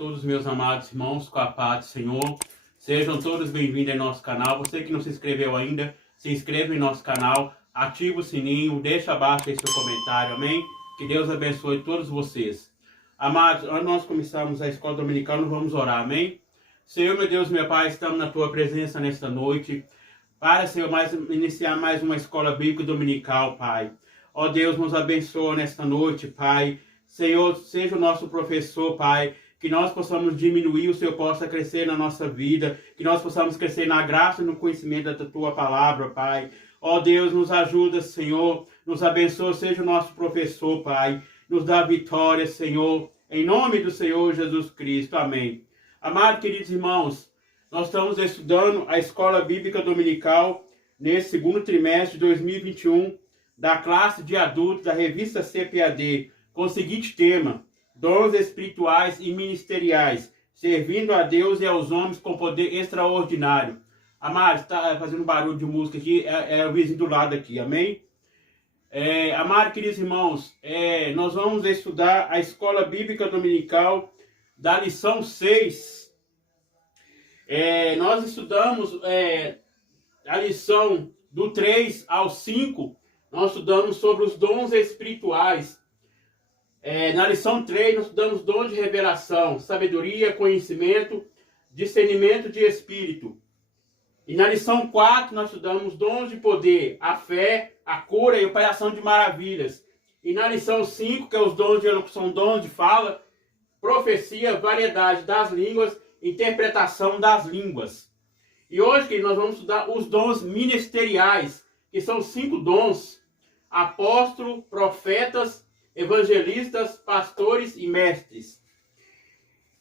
todos meus amados irmãos, com a paz do Senhor. Sejam todos bem-vindos ao nosso canal. Você que não se inscreveu ainda, se inscreva em nosso canal, ativa o sininho, deixa abaixo aí seu comentário, amém? Que Deus abençoe todos vocês. Amados, antes de nós começarmos a escola dominical, nós vamos orar, amém? Senhor, meu Deus, meu Pai, estamos na Tua presença nesta noite, para, Senhor, iniciar mais uma escola bíblica dominical, Pai. Ó Deus, nos abençoa nesta noite, Pai. Senhor, seja o nosso professor, Pai, que nós possamos diminuir, o Senhor possa crescer na nossa vida, que nós possamos crescer na graça e no conhecimento da Tua palavra, Pai. Ó Deus, nos ajuda, Senhor, nos abençoa, seja o nosso professor, Pai, nos dá vitória, Senhor, em nome do Senhor Jesus Cristo, amém. Amados, queridos irmãos, nós estamos estudando a Escola Bíblica Dominical nesse segundo trimestre de 2021, da classe de adultos da revista CPAD, com o seguinte tema: dons espirituais e ministeriais, servindo a Deus e aos homens com poder extraordinário. Amados, está fazendo barulho de música aqui, é o vizinho do lado aqui, amém? Amados, queridos irmãos, nós vamos estudar a Escola Bíblica Dominical da lição 6. Nós estudamos a lição do 3 ao 5, nós estudamos sobre os dons espirituais. Na lição 3, nós estudamos dons de revelação, sabedoria, conhecimento, discernimento de espírito. E na lição 4, nós estudamos dons de poder, a fé, a cura e a operação de maravilhas. E na lição 5, que é os dons de elocução, dons de fala, profecia, variedade das línguas, interpretação das línguas. E hoje, querido, nós vamos estudar os dons ministeriais, que são 5 dons: apóstolo, profetas, evangelistas, pastores e mestres.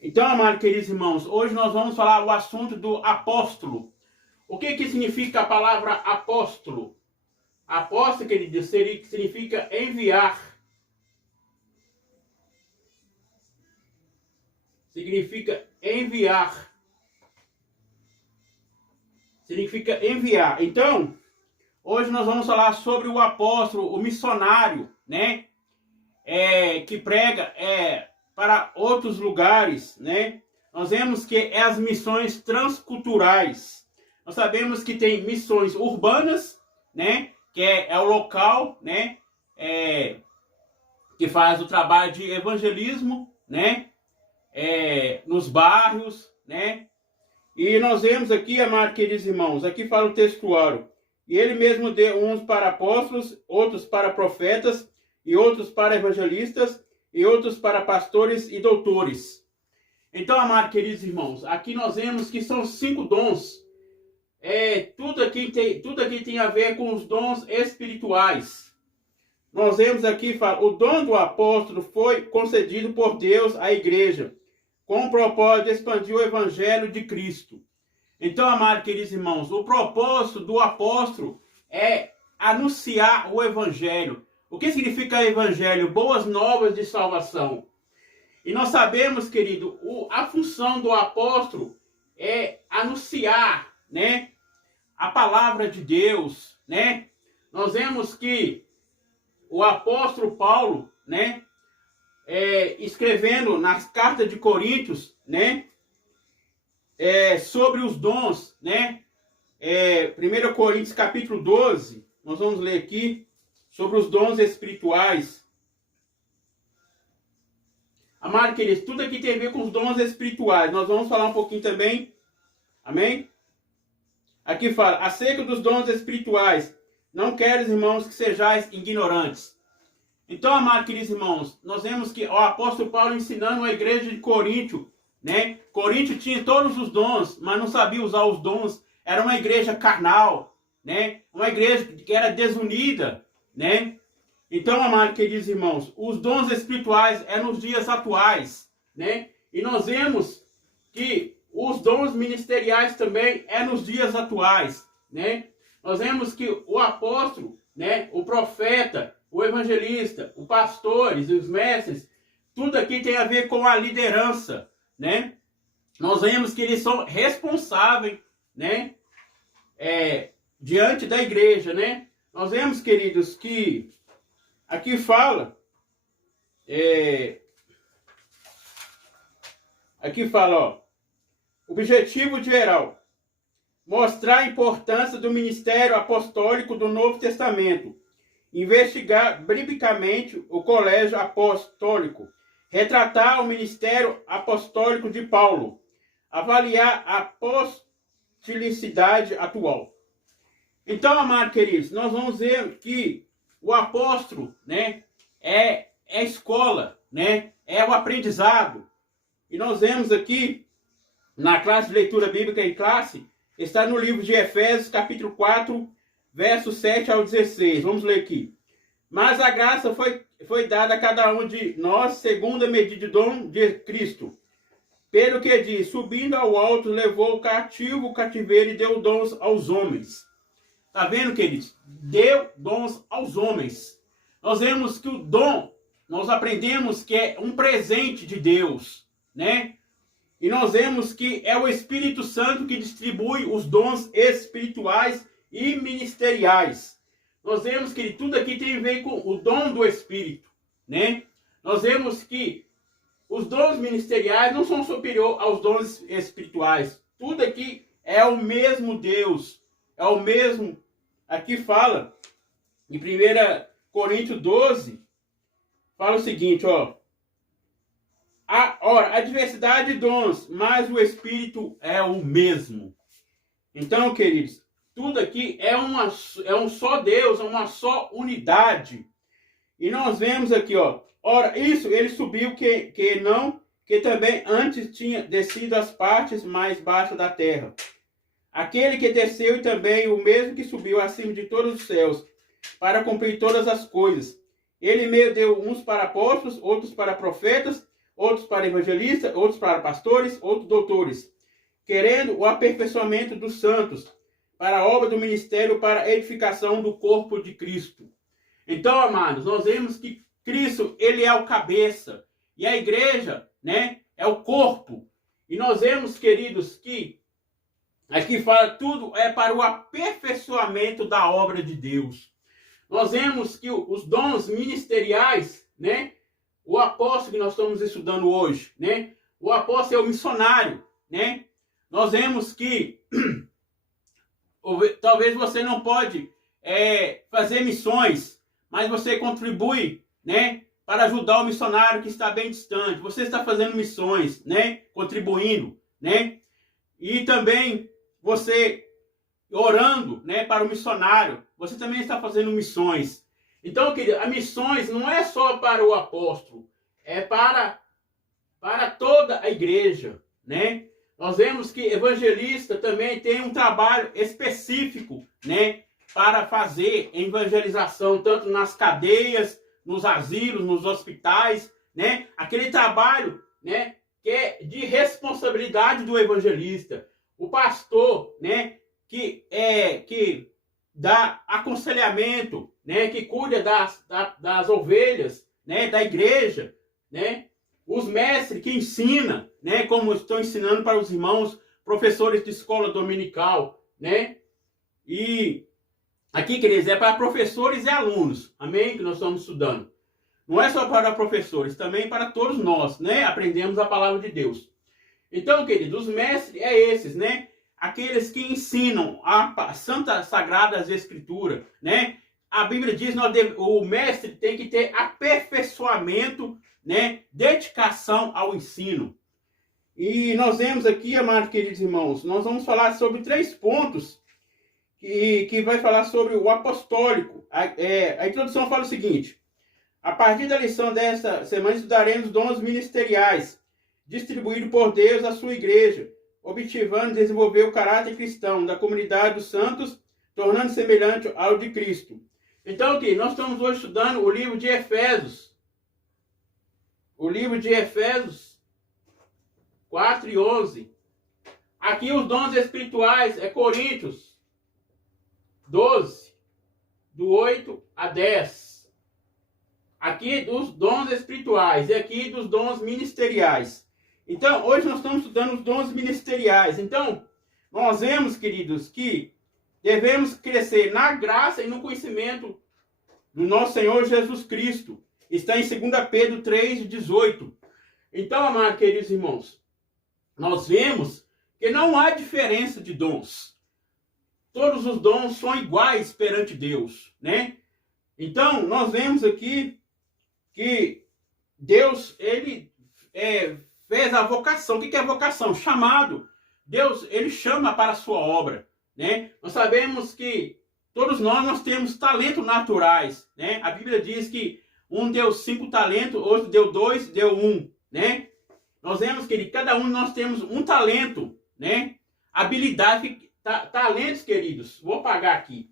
Então, amados queridos irmãos, hoje nós vamos falar o assunto do apóstolo. O que significa a palavra apóstolo? Apóstolo, querido, significa enviar. Significa enviar. Significa enviar. Então, hoje nós vamos falar sobre o apóstolo, o missionário, né? Que prega para outros lugares, né? Nós vemos que as missões transculturais. Nós sabemos que tem missões urbanas, né? Que é o local, né? Que faz o trabalho de evangelismo, né? Nos bairros, né? E nós vemos aqui, amados queridos irmãos, aqui fala o textuário: e ele mesmo deu uns para apóstolos, outros para profetas, e outros para evangelistas, e outros para pastores e doutores. Então, amados queridos irmãos, aqui nós vemos que são 5 dons. Tudo aqui tem a ver com os dons espirituais. Nós vemos aqui, fala, o dom do apóstolo foi concedido por Deus à igreja, com o propósito de expandir o evangelho de Cristo. Então, amados queridos irmãos, o propósito do apóstolo é anunciar o evangelho. O que significa evangelho? Boas novas de salvação. E nós sabemos, querido, a função do apóstolo é anunciar, né, a palavra de Deus, né? Nós vemos que o apóstolo Paulo, né, escrevendo nas cartas de Coríntios, né, sobre os dons, né? 1 Coríntios capítulo 12, nós vamos ler aqui sobre os dons espirituais. Amado queridos, tudo aqui tem a ver com os dons espirituais. Nós vamos falar um pouquinho também. Amém? Aqui fala: acerca dos dons espirituais, não queres, irmãos, que sejais ignorantes. Então, amados queridos irmãos, nós vemos que o apóstolo Paulo ensinando a igreja de Corinto, né? Corinto tinha todos os dons, mas não sabia usar os dons. Era uma igreja carnal, né? Uma igreja que era desunida, né? Então, amados queridos irmãos, os dons espirituais é nos dias atuais, né? E nós vemos que os dons ministeriais também é nos dias atuais, né? Nós vemos que o apóstolo, né, o profeta, o evangelista, os pastores e os mestres, tudo aqui tem a ver com a liderança, né? Nós vemos que eles são responsáveis, né, diante da igreja, né? Nós vemos, queridos, que aqui fala Aqui fala, ó, objetivo geral, mostrar a importância do ministério apostólico do Novo Testamento, investigar biblicamente o colégio apostólico, retratar o ministério apostólico de Paulo, avaliar a apostolicidade atual. Então, amados queridos, nós vamos ver que o apóstolo, né, é a escola, né, é o aprendizado. E nós vemos aqui, na classe de leitura bíblica em classe, está no livro de Efésios, capítulo 4, versos 7 ao 16. Vamos ler aqui. Mas a graça foi dada a cada um de nós, segundo a medida do dom de Cristo. Pelo que diz, subindo ao alto, levou o cativeiro e deu dons aos homens. Tá vendo, queridos? Deu dons aos homens. Nós vemos que o dom, nós aprendemos que é um presente de Deus, né? E nós vemos que é o Espírito Santo que distribui os dons espirituais e ministeriais. Nós vemos que tudo aqui tem a ver com o dom do Espírito, né? Nós vemos que os dons ministeriais não são superiores aos dons espirituais. Tudo aqui é o mesmo Deus. É o mesmo. Aqui fala, em 1 Coríntios 12, fala o seguinte, ó. Ora, a diversidade de dons, mas o Espírito é o mesmo. Então, queridos, tudo aqui é um só Deus, é uma só unidade. E nós vemos aqui, ó. Ora, isso, ele subiu que também antes tinha descido às partes mais baixas da terra. Aquele que desceu e também o mesmo que subiu acima de todos os céus, para cumprir todas as coisas. Ele mesmo deu uns para apóstolos, outros para profetas, outros para evangelistas, outros para pastores, outros doutores, querendo o aperfeiçoamento dos santos, para a obra do ministério, para a edificação do corpo de Cristo. Então, amados, nós vemos que Cristo, ele é o cabeça, e a igreja, né, é o corpo. E nós vemos, queridos, que aqui fala tudo é para o aperfeiçoamento da obra de Deus. Nós vemos que os dons ministeriais, né, o apóstolo que nós estamos estudando hoje, né, o apóstolo é o missionário, né. Nós vemos que talvez você não pode fazer missões, mas você contribui, né, para ajudar o missionário que está bem distante. Você está fazendo missões, né, contribuindo, né, e também você orando, né, para o missionário, você também está fazendo missões. Então, querido, as missões não é só para o apóstolo, é para toda a igreja, né? Nós vemos que evangelista também tem um trabalho específico, né, para fazer evangelização, tanto nas cadeias, nos asilos, nos hospitais, né? Aquele trabalho, né, que é de responsabilidade do evangelista. O pastor, né, que dá aconselhamento, né, que cuida das ovelhas, né, da igreja, né? Os mestres que ensinam, né, como estão ensinando para os irmãos, professores de escola dominical, né? E aqui, queridos, é para professores e alunos, amém? Que nós estamos estudando. Não é só para professores, também para todos nós, né? Aprendemos a palavra de Deus. Então, queridos, os mestres é esses, né? Aqueles que ensinam a Santa Sagradas Escrituras, né? A Bíblia diz que o mestre tem que ter aperfeiçoamento, né? Dedicação ao ensino. E nós vemos aqui, amados queridos irmãos, nós vamos falar sobre 3 pontos que vai falar sobre o apostólico. A introdução fala o seguinte: a partir da lição desta semana estudaremos dons ministeriais distribuídos por Deus à sua igreja, objetivando desenvolver o caráter cristão da comunidade dos santos, tornando semelhante ao de Cristo. Então, aqui, nós estamos hoje estudando o livro de Efésios. O livro de Efésios 4 e 11. Aqui os dons espirituais é Coríntios 12, do 8 a 10. Aqui dos dons espirituais e aqui dos dons ministeriais. Então, hoje nós estamos estudando os dons ministeriais. Então, nós vemos, queridos, que devemos crescer na graça e no conhecimento do nosso Senhor Jesus Cristo. Está em 2 Pedro 3, 18. Então, amados queridos irmãos, nós vemos que não há diferença de dons. Todos os dons são iguais perante Deus, né? Então, nós vemos aqui que Deus, ele fez a vocação. O que é vocação? Chamado. Deus, ele chama para a sua obra, né? Nós sabemos que todos nós temos talentos naturais, né? A Bíblia diz que um deu 5 talentos, outro deu 2, deu 1, né? Nós vemos que cada um de nós temos um talento, né? Habilidade, talentos, queridos. Vou apagar aqui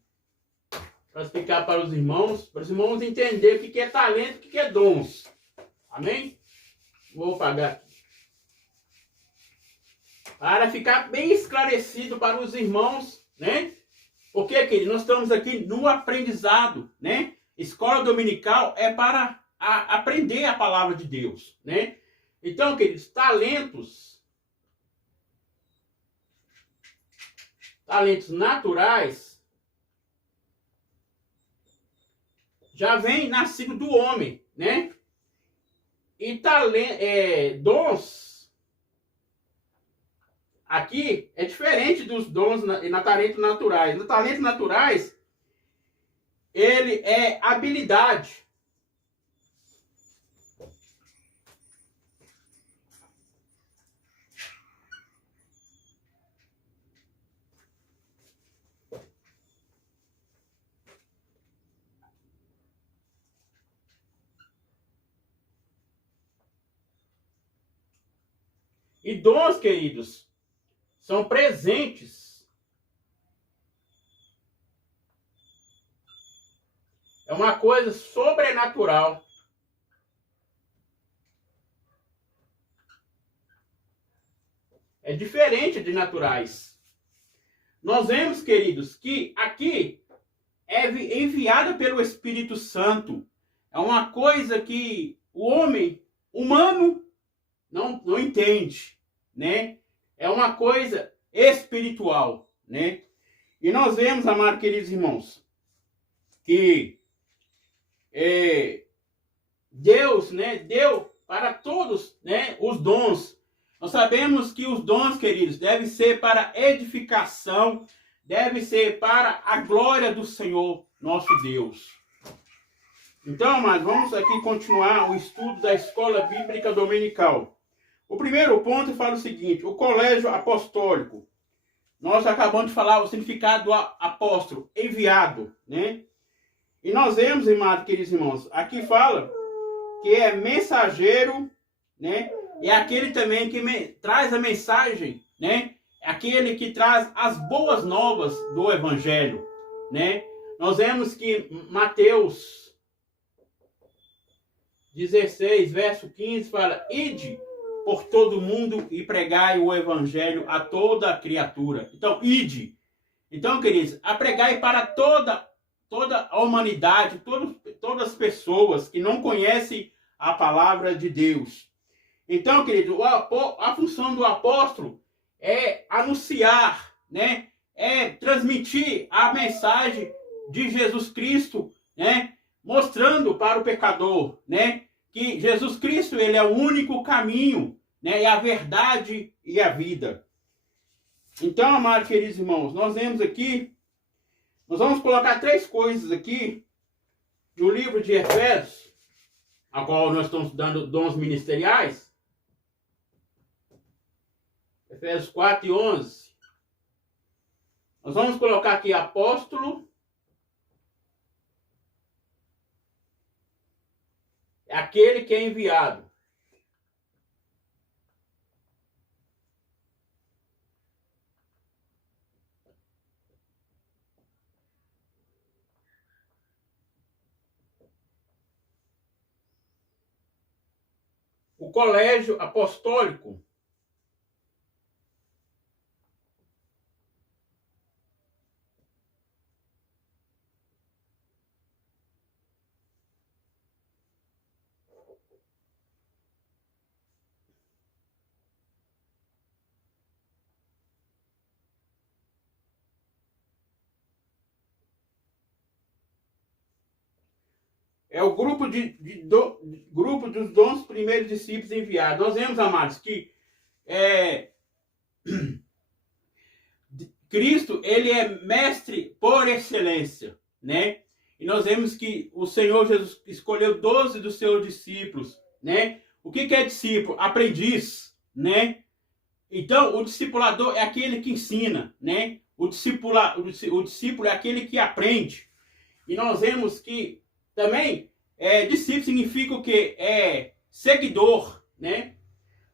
para explicar para os irmãos entenderem o que é talento e o que é dons. Amém? Vou apagar aqui. Para ficar bem esclarecido para os irmãos, né? Porque, queridos, nós estamos aqui no aprendizado, né? Escola dominical é para aprender a palavra de Deus, né? Então, queridos, talentos naturais já vem nascido do homem, né? E dons aqui é diferente dos dons na talentos naturais. Nos talentos naturais, ele é habilidade. E dons, queridos, são presentes. É uma coisa sobrenatural. É diferente de naturais. Nós vemos, queridos, que aqui é enviada pelo Espírito Santo. É uma coisa que o homem humano não entende, né? É uma coisa espiritual, né? E nós vemos, amados queridos irmãos, que Deus, né, deu para todos, né, os dons. Nós sabemos que os dons, queridos, devem ser para edificação, devem ser para a glória do Senhor, nosso Deus. Então, amados, vamos aqui continuar o estudo da escola bíblica dominical. O primeiro ponto fala o seguinte: o colégio apostólico. Nós acabamos de falar o significado do apóstolo, enviado, né? E nós vemos, amados queridos irmãos, aqui fala que é mensageiro, né? É aquele também que traz a mensagem, né? É aquele que traz as boas novas do evangelho, né? Nós vemos que Mateus 16, verso 15 fala: ide por todo mundo e pregai o evangelho a toda criatura. Então, ide. Então, queridos, a pregai para toda a humanidade, todas as pessoas que não conhecem a palavra de Deus. Então, querido, a função do apóstolo é anunciar, né? É transmitir a mensagem de Jesus Cristo, né? Mostrando para o pecador, né? Que Jesus Cristo, ele é o único caminho, né? É a verdade e a vida. Então, amados queridos irmãos, nós vemos aqui, nós vamos colocar 3 coisas aqui no livro de Efésios, a qual nós estamos dando dons ministeriais. Efésios 4 e 11. Nós vamos colocar aqui apóstolo. É aquele que é enviado. O colégio apostólico. É o grupo grupo dos dons primeiros discípulos enviados. Nós vemos, amados, que Cristo, ele é mestre por excelência, né? E nós vemos que o Senhor Jesus escolheu 12 dos seus discípulos, né? O que é discípulo? Aprendiz, né? Então, o discipulador é aquele que ensina, né? O discípulo é aquele que aprende. E nós vemos que também discípulo significa o quê? É seguidor, né?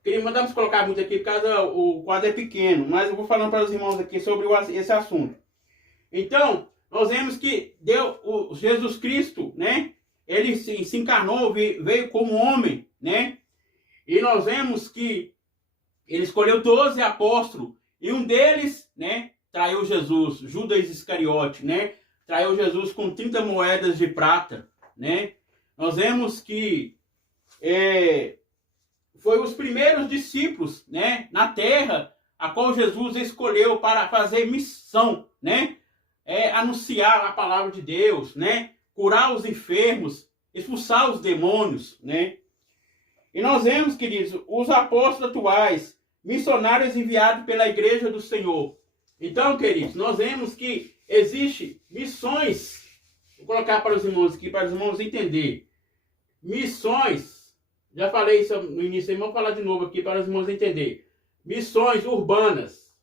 Não mandamos colocar muito aqui, por causa o quadro é pequeno, mas eu vou falando para os irmãos aqui sobre esse assunto. Então, nós vemos que Jesus Cristo, né? Ele se encarnou, veio como homem, né? E nós vemos que ele escolheu 12 apóstolos, e um deles, né, traiu Jesus, Judas Iscariote, né? Traiu Jesus com 30 moedas de prata, né? Nós vemos que foi os primeiros discípulos, né, na terra, a qual Jesus escolheu para fazer missão, né? Anunciar a palavra de Deus, né? Curar os enfermos, expulsar os demônios, né? E nós vemos, queridos, os apóstolos atuais, missionários enviados pela igreja do Senhor. Então, queridos, nós vemos que existe missões. Vou colocar para os irmãos aqui, para os irmãos entenderem. Missões, já falei isso no início, vamos falar de novo aqui para os irmãos entenderem. Missões urbanas.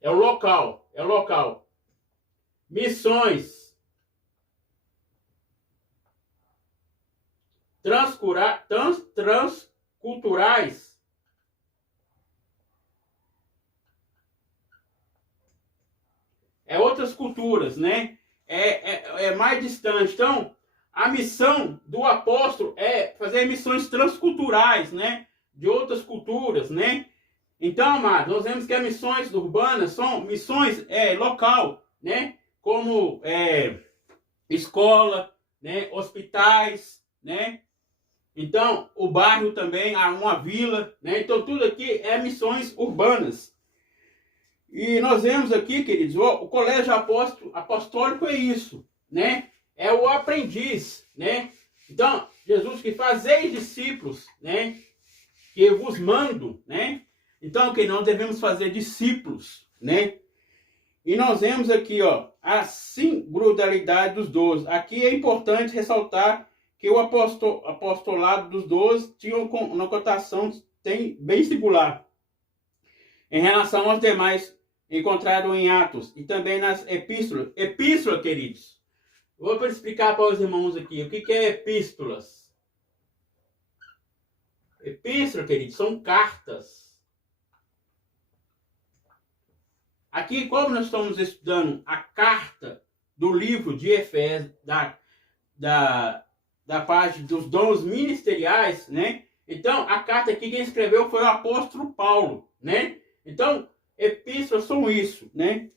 É o local, é o local. Missões transculturais. Outras culturas, né? É mais distante. Então, a missão do apóstolo é fazer missões transculturais, né? De outras culturas, né? Então, amados, nós vemos que as missões urbanas são missões local, né? Como escola, né? Hospitais, né? Então, o bairro também, uma vila, né? Então, tudo aqui é missões urbanas. E nós vemos aqui, queridos, o colégio apostólico é isso, né? É o aprendiz, né? Então, Jesus que fazeis discípulos, né? Que eu vos mando, né? Então, que nós devemos fazer discípulos, né? E nós vemos aqui, ó, a singularidade dos 12. Aqui é importante ressaltar que o apostolado dos 12 tinha uma cotação bem singular em relação aos demais encontrados em Atos e também nas epístolas. Epístola, queridos. Vou explicar para os irmãos aqui o que é epístolas. Epístola, queridos, são cartas. Aqui, como nós estamos estudando a carta do livro de Efésios, da parte dos dons ministeriais, né? Então, a carta aqui quem escreveu foi o apóstolo Paulo, né? Então, epístolas são isso, né?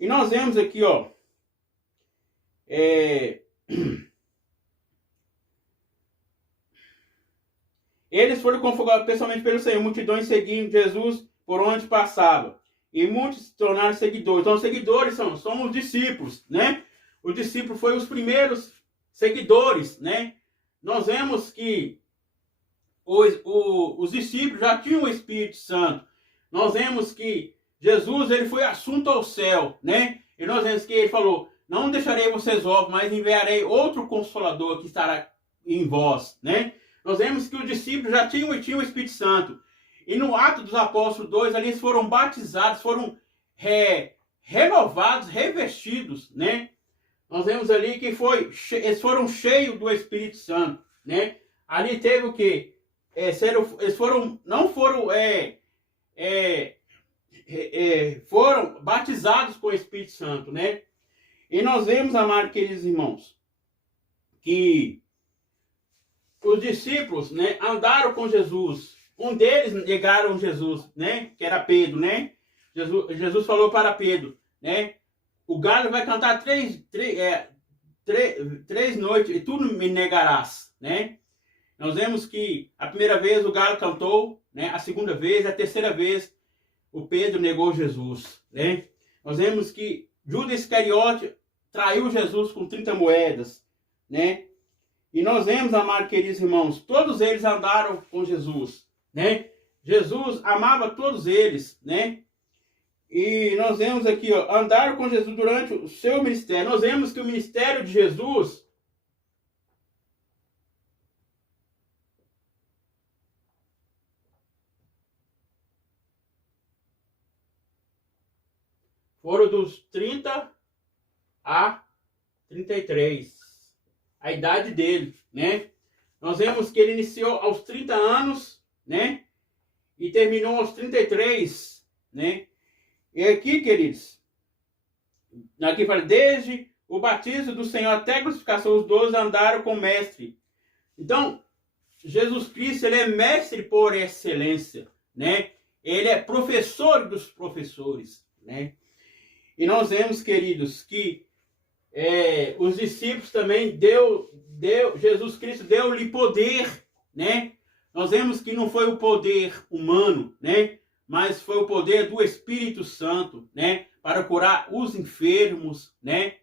E nós vemos aqui, ó, eles foram convocados pessoalmente pelo Senhor, multidões seguindo Jesus por onde passava. E muitos se tornaram seguidores. Então, os seguidores são os discípulos, né? Os discípulos foram os primeiros seguidores, né? Nós vemos que os discípulos já tinham o Espírito Santo. Nós vemos que Jesus, ele foi assunto ao céu, né? E nós vemos que ele falou, não deixarei vocês órfãos, mas enviarei outro Consolador que estará em vós, né? Nós vemos que os discípulos já tinham o Espírito Santo. E no Atos dos Apóstolos 2, ali eles foram batizados, foram renovados, revestidos, né? Nós vemos ali que eles foram cheios do Espírito Santo, né? Ali teve o quê? Eles foram batizados com o Espírito Santo, né? E nós vemos, amados queridos irmãos, que os discípulos, né, andaram com Jesus. Um deles negaram Jesus, né? Que era Pedro, né? Jesus falou para Pedro, né? O galo vai cantar três noites e tu me negarás, né? Nós vemos que a primeira vez o galo cantou, né? A segunda vez, a terceira vez o Pedro negou Jesus, né? Nós vemos que Judas Iscariote traiu Jesus com 30 moedas, né? E nós vemos, amados queridos irmãos, todos eles andaram com Jesus, né? Jesus amava todos eles, né? E nós vemos aqui, ó, andaram com Jesus durante o seu ministério. Nós vemos que o ministério de Jesus foram dos 30 a 33, a idade dele, né? Nós vemos que ele iniciou aos 30 anos, né? E terminou aos 33, né? E aqui, queridos, aqui fala, desde o batismo do Senhor até a crucificação, os 12 andaram com o mestre. Então, Jesus Cristo, ele é mestre por excelência, né? Ele é professor dos professores, né? E nós vemos, queridos, que os discípulos também Jesus Cristo deu-lhe poder, né? Nós vemos que não foi o poder humano, né? Mas foi o poder do Espírito Santo, né? Para curar os enfermos, né?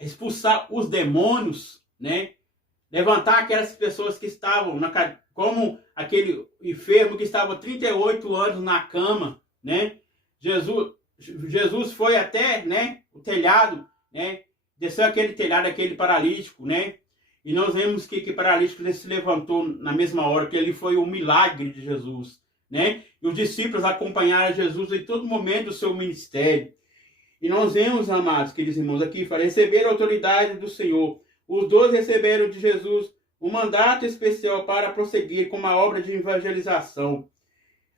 Expulsar os demônios, né? Levantar aquelas pessoas que estavam, como aquele enfermo que estava 38 anos na cama, né? Jesus foi até, né, o telhado, né? Desceu aquele telhado, aquele paralítico, né? E nós vemos que paralítico ele se levantou na mesma hora, que ele foi o milagre de Jesus, né? E os discípulos acompanharam Jesus em todo momento do seu ministério. E nós vemos, amados, queridos irmãos, aqui fala, receberam a autoridade do Senhor. Os 12 receberam de Jesus um mandato especial para prosseguir com uma obra de evangelização.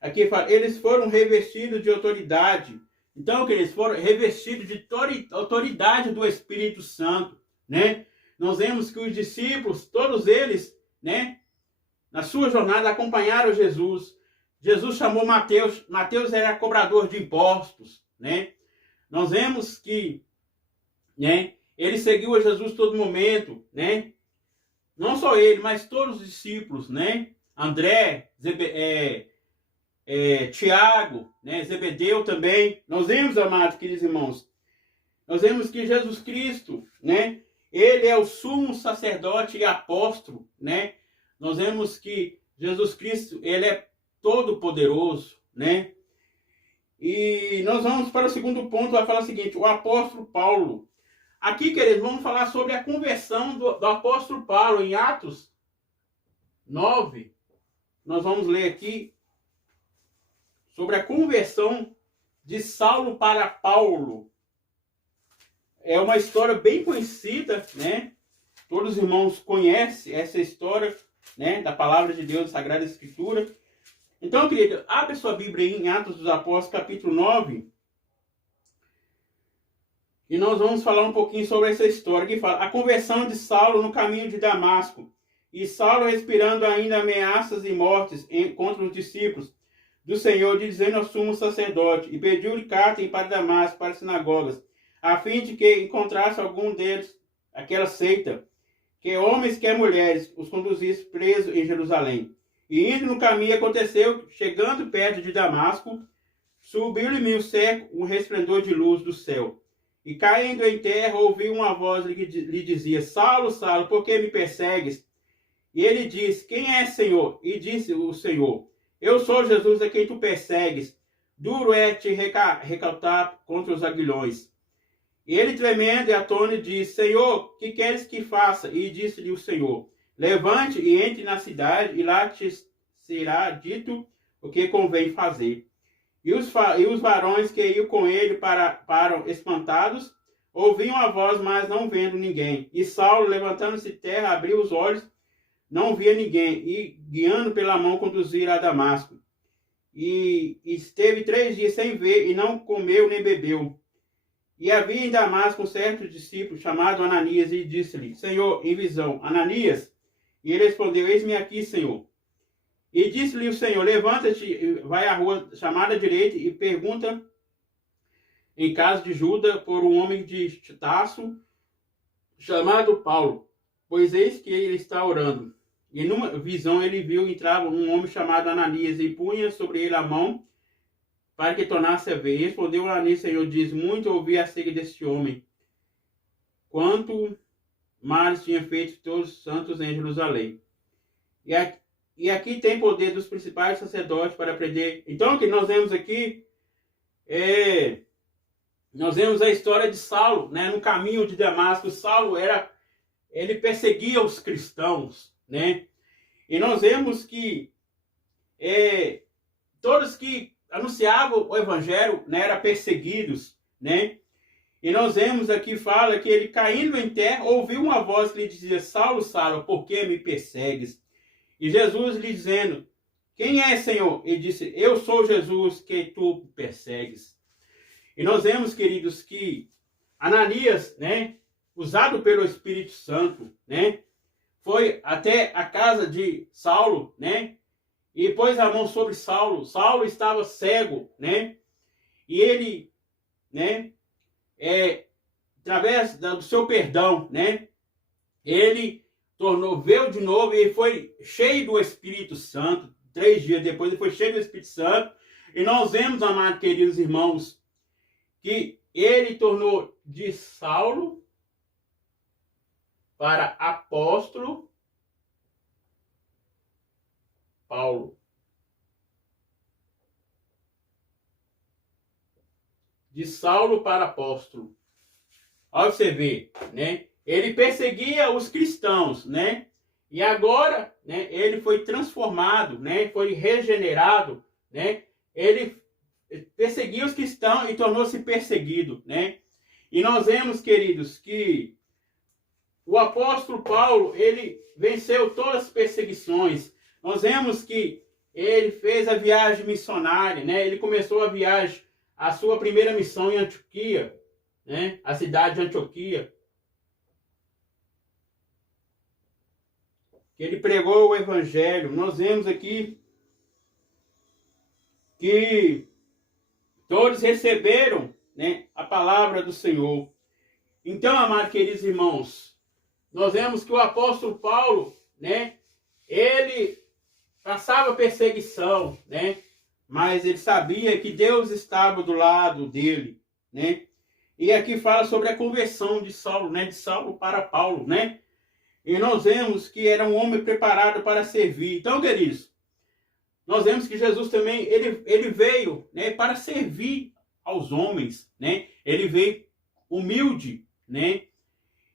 Aqui fala, eles foram revestidos de autoridade. Então, queridos, foram revestidos de autoridade do Espírito Santo, né? Nós vemos que os discípulos, todos eles, né, na sua jornada acompanharam Jesus. Jesus chamou Mateus. Mateus era cobrador de impostos, né? Nós vemos que, né, ele seguiu a Jesus todo momento, né? Não só ele, mas todos os discípulos, né? André, Tiago, né? Zebedeu também. Nós vemos, amados, queridos irmãos, nós vemos que Jesus Cristo, né? Ele é o sumo sacerdote e apóstolo, né? Nós vemos que Jesus Cristo, ele é todo poderoso, né? E nós vamos para o segundo ponto, vai falar o seguinte, o apóstolo Paulo. Aqui, queridos, vamos falar sobre a conversão do apóstolo Paulo em Atos 9. Nós vamos ler aqui sobre a conversão de Saulo para Paulo. É uma história bem conhecida, né? Todos os irmãos conhecem essa história, né? Da palavra de Deus, da Sagrada Escritura. Então, querido, abre sua Bíblia aí em Atos dos Apóstolos, capítulo 9. E nós vamos falar um pouquinho sobre essa história que fala a conversão de Saulo no caminho de Damasco. E Saulo respirando ainda ameaças e mortes contra os discípulos do Senhor, dizendo ao sumo sacerdote, e pediu-lhe carta para Damasco, para as sinagogas, a fim de que encontrasse algum deles, aquela seita, que homens, quer mulheres, os conduzisse presos em Jerusalém. E indo no caminho, aconteceu, chegando perto de Damasco, subiu-lhe o cerco um resplendor de luz do céu. E caindo em terra, ouviu uma voz que lhe dizia, Saulo, Saulo, por que me persegues? E ele disse, quem é, Senhor? E disse o Senhor, eu sou Jesus a quem tu persegues. Duro é te recaltar contra os aguilhões. E ele, tremendo e atônito, disse, Senhor, que queres que faça? E disse-lhe o Senhor, levante e entre na cidade, e lá te será dito o que convém fazer. E os varões que iam com ele param espantados, ouviam a voz, mas não vendo ninguém. E Saulo, levantando-se de terra, abriu os olhos, não via ninguém, e guiando pela mão, conduziram a Damasco. E esteve 3 dias sem ver, e não comeu nem bebeu. E havia em Damasco um certo discípulo chamado Ananias, e disse-lhe, Senhor, em visão, Ananias? E ele respondeu, eis-me aqui, Senhor. E disse-lhe o Senhor, levanta-te, vai à rua chamada direita e pergunta em casa de Juda por um homem de Tarso chamado Paulo, pois eis que ele está orando. E numa visão ele viu entrava um homem chamado Ananias e punha sobre ele a mão para que tornasse a ver. E respondeu Ananias, Senhor, diz, muito ouvi acerca deste homem, quanto males tinha feito todos os santos em Jerusalém. E aqui tem poder dos principais sacerdotes para prender. Então, o que nós vemos aqui nós vemos a história de Saulo, né, no caminho de Damasco. Saulo ele perseguia os cristãos, né? E nós vemos que todos que anunciavam o evangelho, né, eram perseguidos, né? E nós vemos aqui, fala que ele, caindo em terra, ouviu uma voz que lhe dizia: Saulo, Saulo, por que me persegues? E Jesus lhe dizendo: quem é, Senhor? Ele disse: eu sou Jesus que tu persegues. E nós vemos, queridos, que Ananias, né, usado pelo Espírito Santo, né, foi até a casa de Saulo, né, e pôs a mão sobre Saulo. Saulo estava cego, né, e ele, né, através do seu perdão, né, ele veio de novo e foi cheio do Espírito Santo. 3 dias depois ele foi cheio do Espírito Santo. E nós vemos, amados queridos irmãos, que ele tornou de Saulo para apóstolo Paulo. De Saulo para apóstolo. Olha você ver, né? Ele perseguia os cristãos, né? E agora, né, ele foi transformado, né? Foi regenerado, né? Ele perseguia os cristãos e tornou-se perseguido, né? E nós vemos, queridos, que o apóstolo Paulo, ele venceu todas as perseguições. Nós vemos que ele fez a viagem missionária, né? Ele começou a sua primeira missão em Antioquia, né? A cidade de Antioquia. Ele pregou o evangelho. Nós vemos aqui que todos receberam, né, a palavra do Senhor. Então, amados queridos irmãos, nós vemos que o apóstolo Paulo, né, ele passava perseguição, né, mas ele sabia que Deus estava do lado dele, né. E aqui fala sobre a conversão de Saulo, né, de Saulo para Paulo, né. E nós vemos que era um homem preparado para servir. Então, queridos, nós vemos que Jesus também, ele veio, né, para servir aos homens, né? Ele veio humilde, né?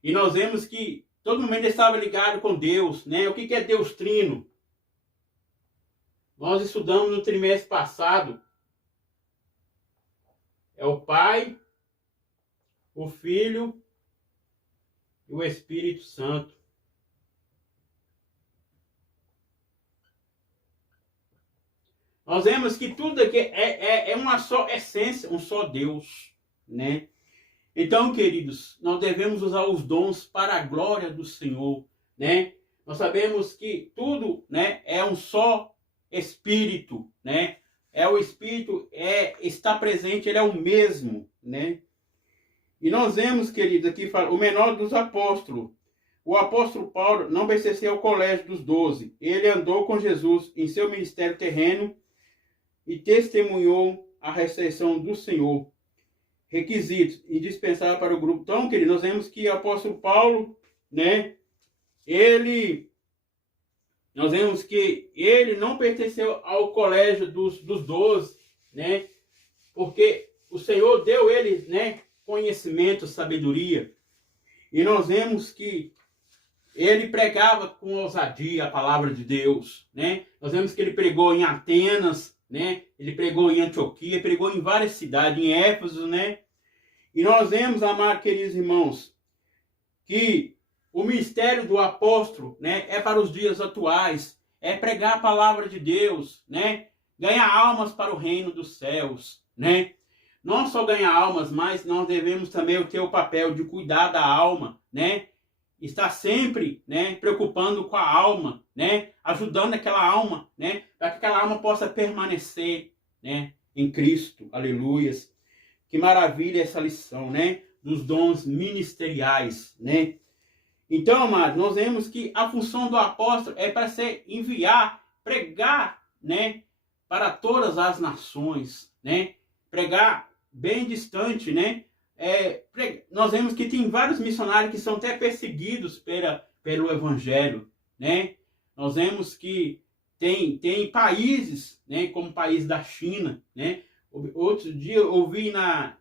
E nós vemos que todo momento ele estava ligado com Deus, né? O que é Deus Trino? Nós estudamos no trimestre passado. É o Pai, o Filho e o Espírito Santo. Nós vemos que tudo aqui é uma só essência, um só Deus, né? Então, queridos, nós devemos usar os dons para a glória do Senhor, né? Nós sabemos que tudo, né, é um só Espírito, né? O Espírito está presente, ele é o mesmo, né? E nós vemos, queridos, aqui fala, o menor dos apóstolos. O apóstolo Paulo não pertenceu ao colégio dos 12. Ele andou com Jesus em seu ministério terreno e testemunhou a ressurreição do Senhor. Requisitos indispensáveis para o grupo. Então, queridos, nós vemos que o apóstolo Paulo, né, nós vemos que ele não pertenceu ao colégio dos 12, né, porque o Senhor deu ele, né, conhecimento, sabedoria. E nós vemos que ele pregava com ousadia a palavra de Deus, né? Nós vemos que ele pregou em Atenas, né? Ele pregou em Antioquia, pregou em várias cidades, em Éfeso, né? E nós vemos, amados queridos irmãos, que o ministério do apóstolo, né, é para os dias atuais, é pregar a palavra de Deus, né? Ganhar almas para o reino dos céus, né? Não só ganhar almas, mas nós devemos também ter o papel de cuidar da alma, né? Estar sempre, né, preocupando com a alma, né, ajudando aquela alma, né, para que aquela alma possa permanecer, né, em Cristo. Aleluias. Que maravilha essa lição, né, dos dons ministeriais, né? Então, amados, nós vemos que a função do apóstolo é para ser enviar, pregar, né, para todas as nações, né? Pregar bem distante, né? Nós vemos que tem vários missionários que são até perseguidos pelo evangelho, né? Nós vemos que Tem países, né, como o país da China, né? Outro dia eu ouvi na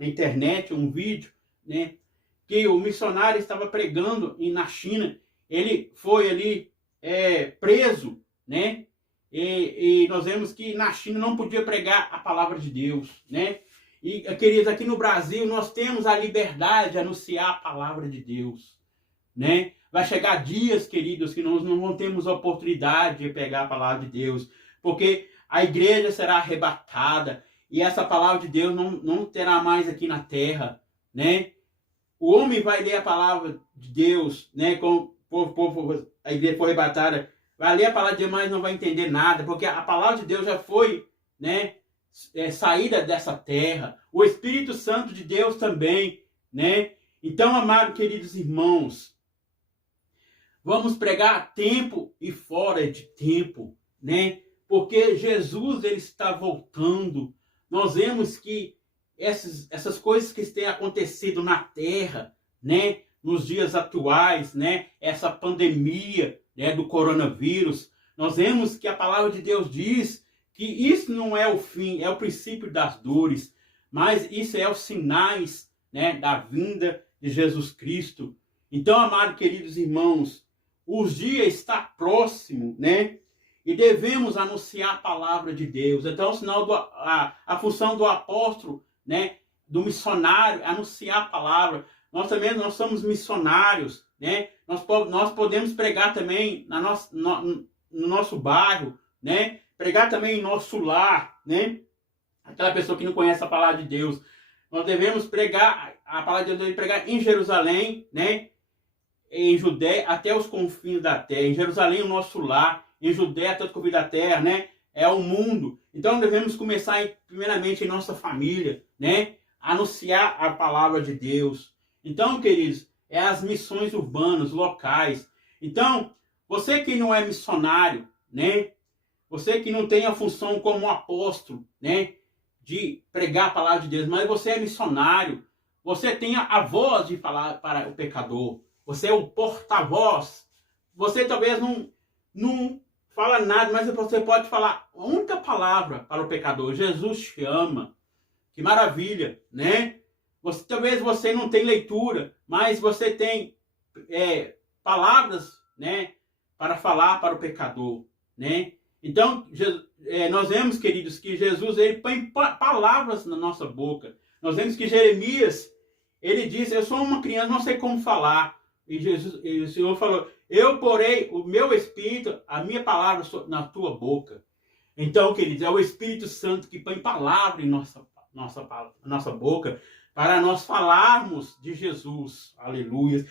internet um vídeo, né, que o missionário estava pregando na China. Ele foi ali preso, né? E nós vemos que na China não podia pregar a palavra de Deus, né? E, queridos, aqui no Brasil nós temos a liberdade de anunciar a palavra de Deus, né? Vai chegar dias, queridos, que nós não temos oportunidade de pegar a palavra de Deus, porque a igreja será arrebatada e essa palavra de Deus não terá mais aqui na terra, né? O homem vai ler a palavra de Deus, né? Com a igreja foi arrebatada, vai ler a palavra de Deus, mas não vai entender nada, porque a palavra de Deus já foi, né? Saída dessa terra. O Espírito Santo de Deus também, né? Então, amados, queridos irmãos, vamos pregar a tempo e fora de tempo, né? Porque Jesus, ele está voltando. Nós vemos que essas coisas que têm acontecido na terra, né? Nos dias atuais, né? Essa pandemia, né? Do coronavírus. Nós vemos que a palavra de Deus diz que isso não é o fim, é o princípio das dores. Mas isso é os sinais, né? Da vinda de Jesus Cristo. Então, amados queridos irmãos, o dia está próximo, né? E devemos anunciar a palavra de Deus. Então, a função do apóstolo, né? Do missionário, é anunciar a palavra. Nós somos missionários, né? Nós podemos pregar também no nosso bairro, né? Pregar também em nosso lar, né? Aquela pessoa que não conhece a palavra de Deus. Nós devemos pregar a palavra de Deus, pregar em Jerusalém, né? Em Judéia até os confins da terra. Em Jerusalém, o nosso lar. Em Judéia até os confins da terra, né? É o mundo. Então devemos começar primeiramente em nossa família, né? Anunciar a palavra de Deus. Então, queridos, é as missões urbanas, locais. Então, você que não é missionário, né? Você que não tem a função como apóstolo, né? De pregar a palavra de Deus, mas você é missionário. Você tem a voz de falar para o pecador. Você é o porta-voz. Você talvez não fala nada, mas você pode falar a única palavra para o pecador. Jesus te ama. Que maravilha, né? Talvez você não tenha leitura, mas você tem palavras, né? Para falar para o pecador, né? Então, nós vemos, queridos, que Jesus, ele põe palavras na nossa boca. Nós vemos que Jeremias, ele diz, eu sou uma criança, não sei como falar. E o Senhor falou, eu porei o meu Espírito, a minha palavra na tua boca. Então, queridos, é o Espírito Santo que põe palavra em nossa boca para nós falarmos de Jesus. Aleluia.